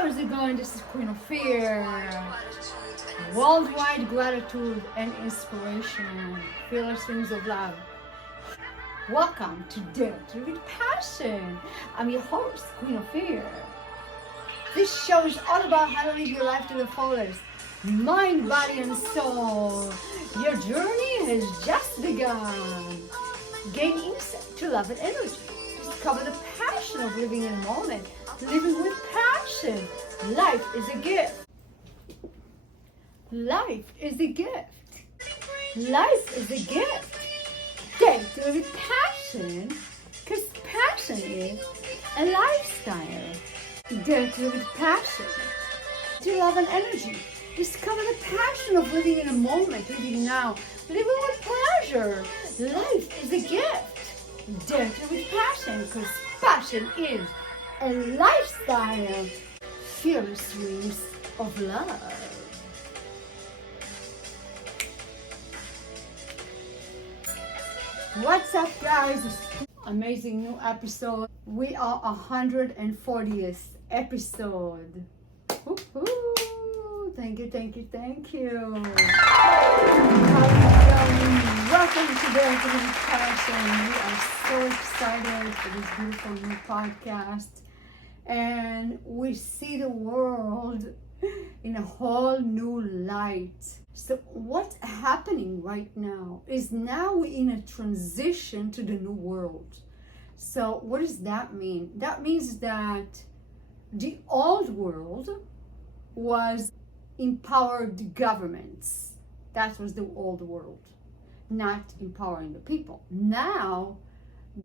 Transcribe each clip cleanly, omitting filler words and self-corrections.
How is it going? This is Queen Ofir. Worldwide gratitude and inspiration. Fearless wings of love. Welcome to Dare to with Passion. I'm your host, Queen Ofir. This show is all about how to live your life to the fullest. Mind, body, and soul. Your journey has just begun. Gain insight to love and energy. Discover the passion of living in the moment. Living with passion. Life is a gift. Life is a gift. Life is a gift. Dare to live with passion, because passion is a lifestyle. Dare to live with passion. To love and energy. Discover the passion of living in a moment, living now, living with pleasure. Life is a gift. Dare to live with passion, because passion is a lifestyle. Fearless wings of love. What's up, guys? Amazing new episode. We are 140th episode. Woo-hoo. Thank you. Welcome to Dare to Live with Passion. We are so excited for this beautiful new podcast. And we see the world in a whole new light. So what's happening right now is now we're in a transition to the new world. So what does that mean? That means that the old world was empowered governments. That was the old world, not empowering the people. Now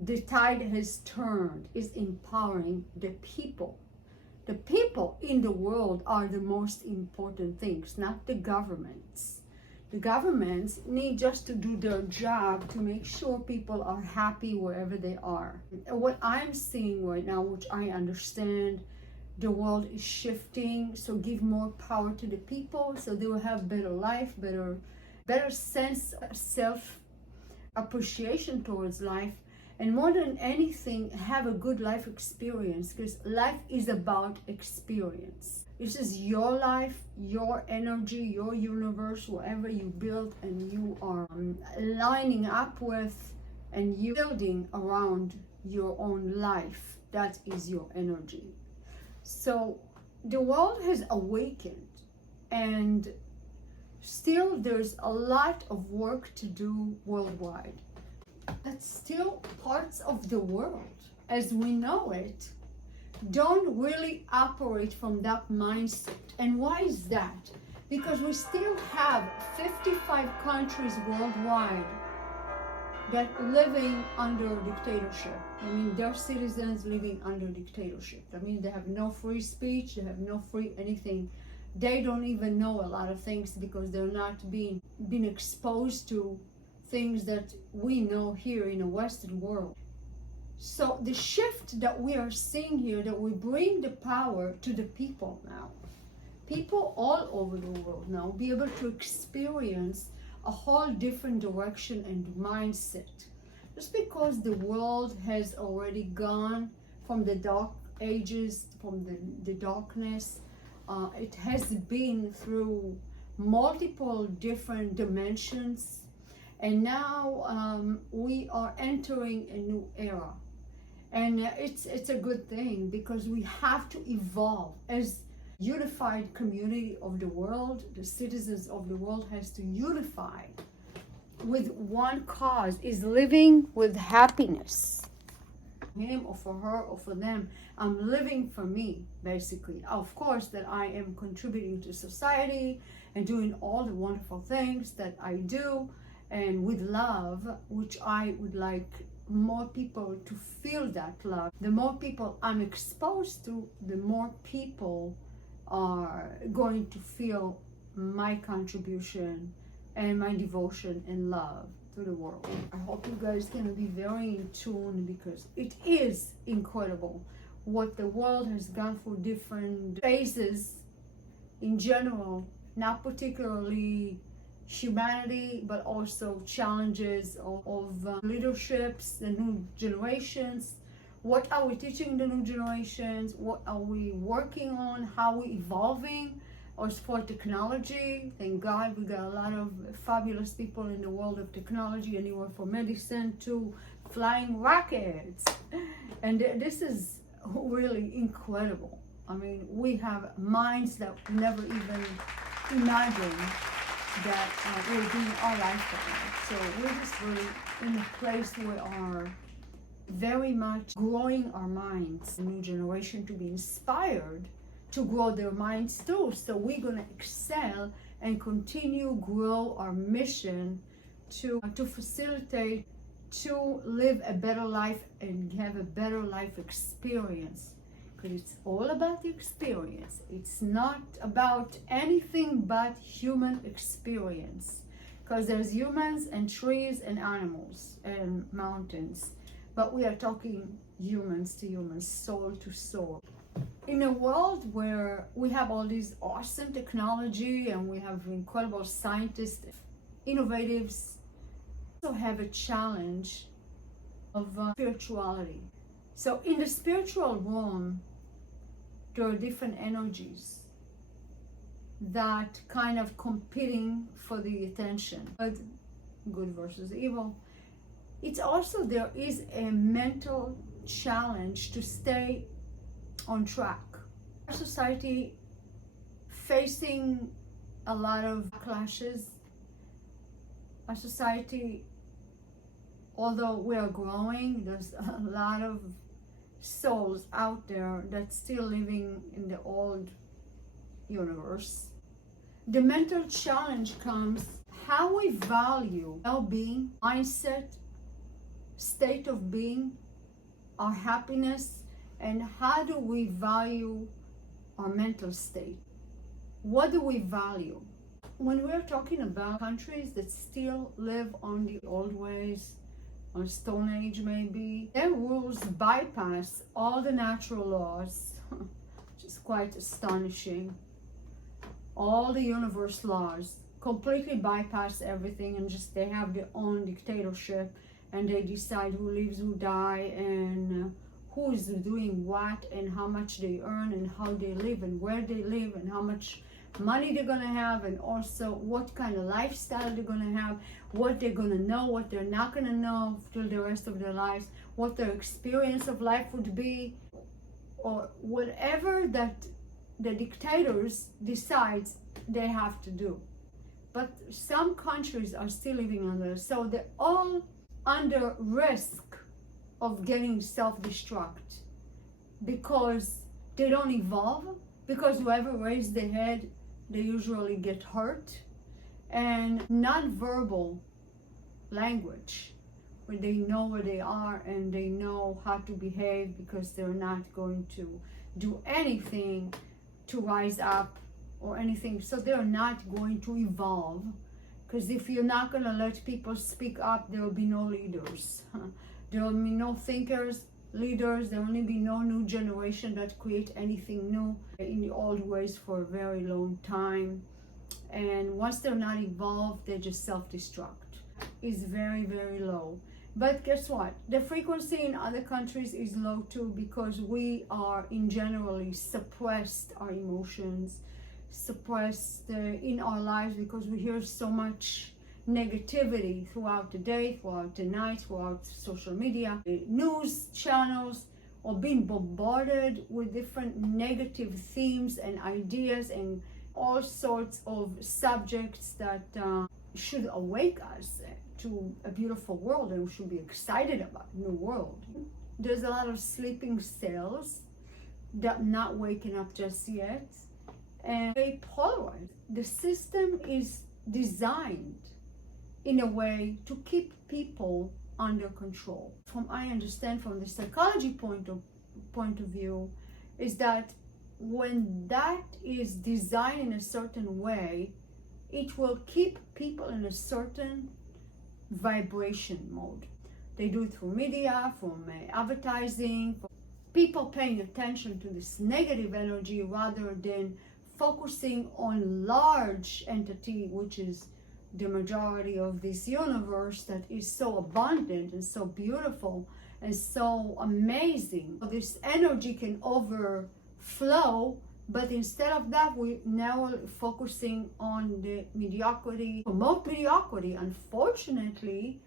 the tide has turned, is empowering the people. The people in the world are the most important things, not the governments. The governments need just to do their job to make sure people are happy wherever they are. What I'm seeing right now, which I understand, the world is shifting, so give more power to the people so they will have better life, better sense of self-appreciation towards life. And more than anything, have a good life experience, because life is about experience. This is your life, your energy, your universe, whatever you build and you are lining up with and you building around your own life. That is your energy. So the world has awakened, and still there's a lot of work to do worldwide. But still parts of the world, as we know it, don't really operate from that mindset. And why is that? Because we still have 55 countries worldwide that living under dictatorship. I mean, their citizens living under dictatorship. I mean, they have no free speech, they have no free anything. They don't even know a lot of things because they're not being exposed to things that we know here in the Western world. So the shift that we are seeing here, that we bring the power to the people now. People all over the world now be able to experience a whole different direction and mindset. Just because the world has already gone from the dark ages, from the darkness, it has been through multiple different dimensions. And now we are entering a new era, and it's a good thing, because we have to evolve as unified community of the world. The citizens of the world has to unify with one cause, is living with happiness. Him or for her or for them, I'm living for me, basically. Of course that I am contributing to society and doing all the wonderful things that I do, and with love, which I would like more people to feel that love. The more people I'm exposed to, the more people are going to feel my contribution and my devotion and love to the world. I hope you guys can be very in tune, because it is incredible what the world has gone through, different phases in general, not particularly humanity, but also challenges of leaderships, the new generations, What are we teaching the new generations? What are we working on? How are we evolving? As for technology, thank God we got a lot of fabulous people in the world of technology, anywhere from medicine to flying rockets. And this is really incredible. I mean, we have minds that we never even imagined that will be in our lifetime. So we're just really in a place where we are very much growing our minds. The new generation to be inspired to grow their minds too. So we're going to excel and continue grow our mission to facilitate, to live a better life and have a better life experience. Because it's all about the experience. It's not about anything but human experience. Because there's humans and trees and animals and mountains. But we are talking humans to humans, soul to soul. In a world where we have all these awesome technology and we have incredible scientists, innovatives, we also have a challenge of spirituality. So in the spiritual realm, there are different energies that kind of competing for the attention, but good versus evil. It's also, there is a mental challenge to stay on track. Our society facing a lot of clashes. Our society, although we are growing, there's a lot of souls out there that's still living in the old universe. The mental challenge comes how we value well-being, mindset, state of being, our happiness, and how do we value our mental state? What do we value? When we're talking about countries that still live on the old ways, on Stone Age maybe, their rules bypass all the natural laws, which is quite astonishing. All the universe laws completely bypass everything and just they have their own dictatorship and they decide who lives, who die, and who is doing what and how much they earn and how they live and where they live and how much money they're gonna have, and also what kind of lifestyle they're gonna have, what they're gonna know, what they're not gonna know till the rest of their lives, what their experience of life would be, or whatever that the dictators decides they have to do. But some countries are still living under, so they're all under risk of getting self-destruct because they don't evolve, because whoever raised their head, they usually get hurt. And non-verbal language, where they know where they are and they know how to behave because they're not going to do anything to rise up or anything. So they're not going to evolve, because if you're not going to let people speak up, there will be no leaders. There will be no thinkers, leaders. There will only be no new generation that create anything new in the old ways for a very long time. And once they're not evolved, they just self-destruct. It's very, very low. But guess what? The frequency in other countries is low too, because we are in generally suppressed our emotions, suppressed in our lives, because we hear so much negativity throughout the day, throughout the night, throughout social media, news channels, or being bombarded with different negative themes and ideas and all sorts of subjects that should awake us to a beautiful world, and we should be excited about a new world. There's a lot of sleeping cells that not waking up just yet, and they polarize. The system is designed in a way to keep people under control. From I understand from the psychology point of view, is that when that is designed in a certain way, it will keep people in a certain vibration mode. They do it through media, from advertising, from people paying attention to this negative energy rather than focusing on large entity, which is the majority of this universe that is so abundant and so beautiful and so amazing. This energy can overflow, but instead of that, we now are focusing on the mediocrity, promote mediocrity, unfortunately,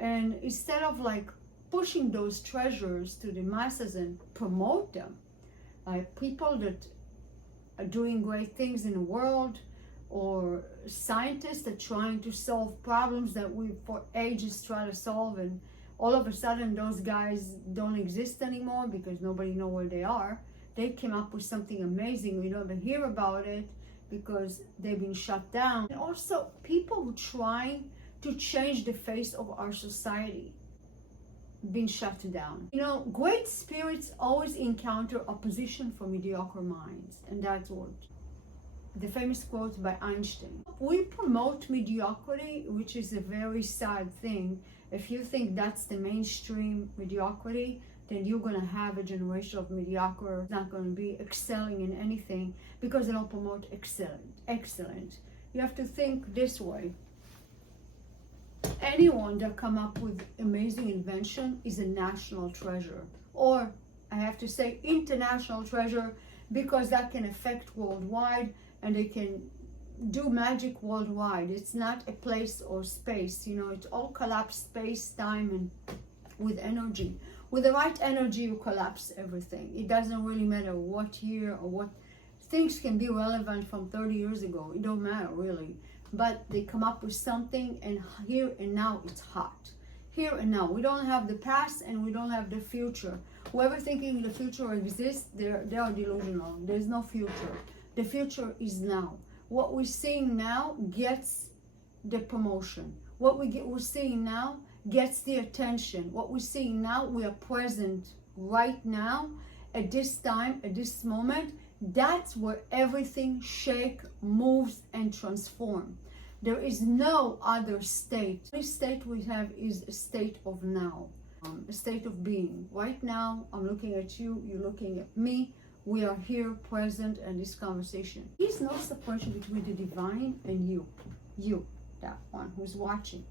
and instead of like pushing those treasures to the masses and promote them, like people that are doing great things in the world, or scientists that are trying to solve problems that we for ages try to solve, and all of a sudden those guys don't exist anymore because nobody knows where they are. They came up with something amazing. We don't even hear about it because they've been shut down. And also people who trying to change the face of our society been shut down. You know, great spirits always encounter opposition from mediocre minds, and that's what the famous quote by Einstein. We promote mediocrity, which is a very sad thing. If you think that's the mainstream mediocrity, then you're going to have a generation of mediocre, not going to be excelling in anything because they don't promote excellent. You have to think this way. Anyone that come up with amazing invention is a national treasure, or I have to say international treasure, because that can affect worldwide and they can do magic worldwide. It's not a place or space, you know, it's all collapsed space, time, and with energy. With the right energy, you collapse everything. It doesn't really matter what year or what things can be relevant from 30 years ago. It don't matter really. But they come up with something, and here and now it's hot. Here and now. We don't have the past and we don't have the future. Whoever thinking the future exists, they are delusional. There's no future. The future is now. What we're seeing now gets the promotion. What we're seeing now gets the attention. What we're seeing now, we are present right now, at this time, at this moment. That's where everything shakes, moves, and transforms. There is no other state. The state we have is a state of now, a state of being. Right now, I'm looking at you, you're looking at me. We are here, present, in this conversation. There's no separation between the divine and you, that one who's watching.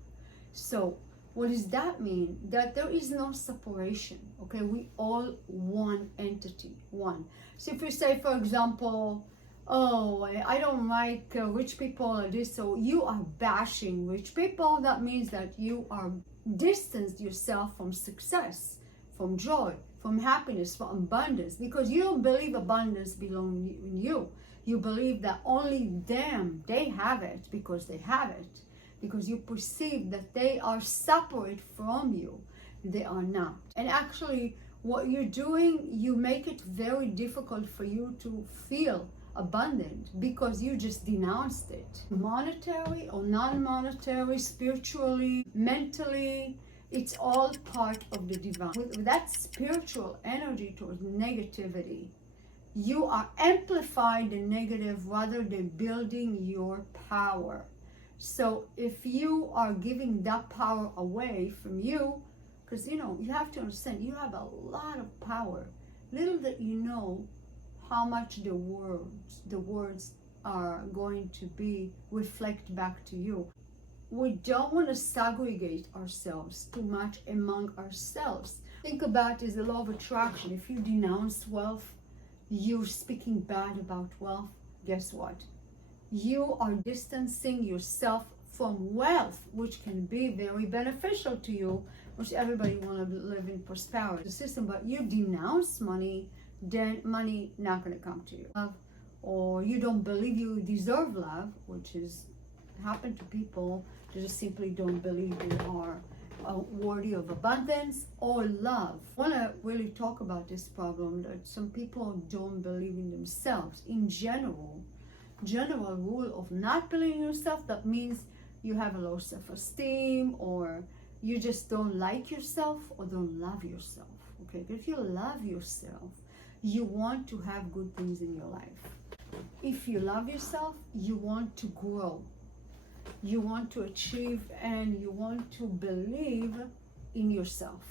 So, what does that mean? That there is no separation, okay? We all one entity, one. So if you say, for example, oh, I don't like rich people or this, so you are bashing rich people, that means that you are distanced yourself from success, from joy, from happiness, from abundance, because you don't believe abundance belongs in you. You believe that only them, they have it because they have it. Because you perceive that they are separate from you. They are not. And actually, what you're doing, you make it very difficult for you to feel abundant because you just denounced it. Monetary or non-monetary, spiritually, mentally, it's all part of the divine. With that spiritual energy towards negativity, you are amplifying the negative rather than building your power. So if you are giving that power away from you, because you know, you have to understand, you have a lot of power. Little that you know how much the words are going to be reflect back to you. We don't want to segregate ourselves too much among ourselves. Think about is the law of attraction. If you denounce wealth, you're speaking bad about wealth, guess what? You are distancing yourself from wealth, which can be very beneficial to you, which everybody want to live in prosperity system. But you denounce money, then money not going to come to you. Or you don't believe you deserve love, which is happen to people that just simply don't believe they are worthy of abundance or love. I want to really talk about this problem that some people don't believe in themselves. In general rule of not believing in yourself, that means you have a low self-esteem, or you just don't like yourself or don't love yourself. Okay, but if you love yourself, you want to have good things in your life. If you love yourself, you want to grow, you want to achieve, and you want to believe in yourself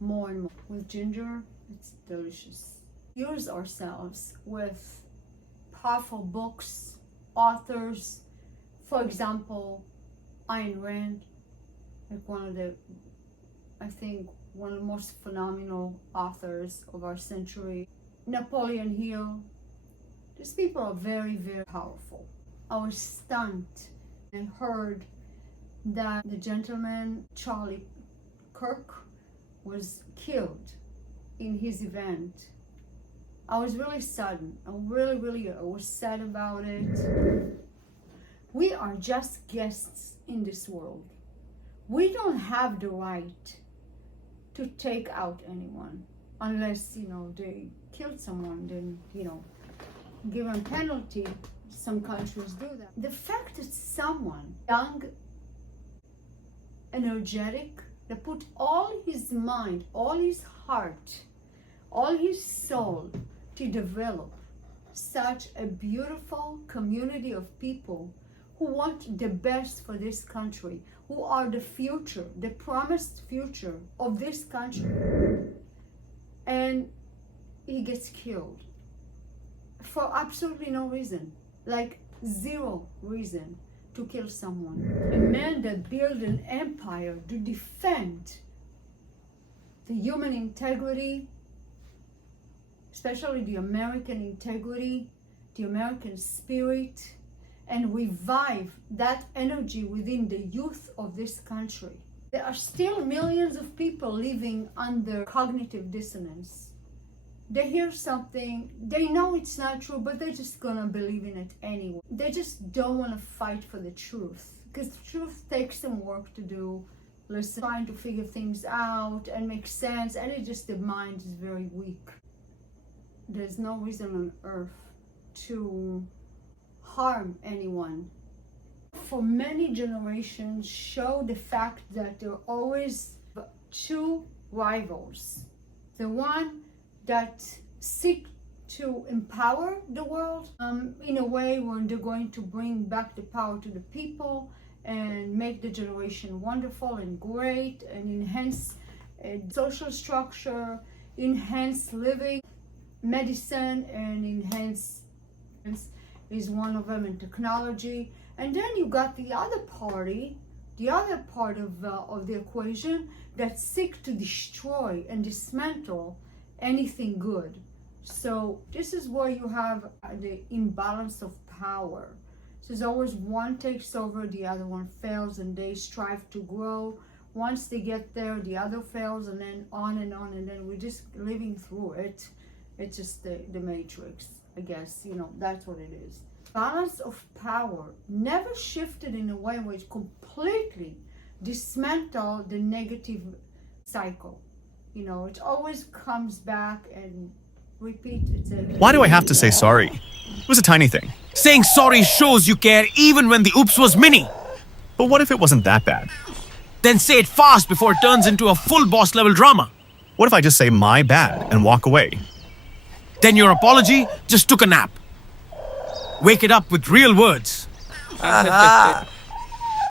more and more. With ginger, it's delicious. Use ourselves with powerful books, authors. For example, Ayn Rand, like one of the, I think, one of the most phenomenal authors of our century, Napoleon Hill. These people are very, very powerful. I was stunned and heard that the gentleman, Charlie Kirk, was killed in his event. I was really saddened. I was sad about it. We are just guests in this world. We don't have the right to take out anyone unless, they killed someone, then, give them penalty. Some countries do that. The fact that someone young, energetic, that put all his mind, all his heart, all his soul to develop such a beautiful community of people who want the best for this country, who are the future, the promised future of this country, and he gets killed for absolutely no reason, like zero reason to kill someone. A man that built an empire to defend the human integrity, especially the American integrity, the American spirit, and revive that energy within the youth of this country. There are still millions of people living under cognitive dissonance. They hear something, they know it's not true, but they're just gonna believe in it anyway. They just don't want to fight for the truth, because the truth takes some work to do. Listen, trying to figure things out and make sense, and the mind is very weak. There's no reason on earth to harm anyone. For many generations show the fact that there are always two rivals. The one that seek to empower the world in a way when they're going to bring back the power to the people and make the generation wonderful and great and enhance social structure, enhance living, medicine, and enhance is one of them, in technology. And then you got the other party, the other part of the equation that seek to destroy and dismantle anything good. So this is where you have the imbalance of power. So there's always one takes over, the other one fails, and they strive to grow. Once they get there, the other fails, and then on, and then we're just living through it. It's just the matrix, I guess, that's what it is. Balance of power never shifted in a way where it completely dismantled the negative cycle. It always comes back and repeats itself. Why do I have to say sorry? It was a tiny thing. Saying sorry shows you care even when the oops was mini. But what if it wasn't that bad? Then say it fast before it turns into a full boss level drama. What if I just say my bad and walk away? Then your apology just took a nap. Wake it up with real words.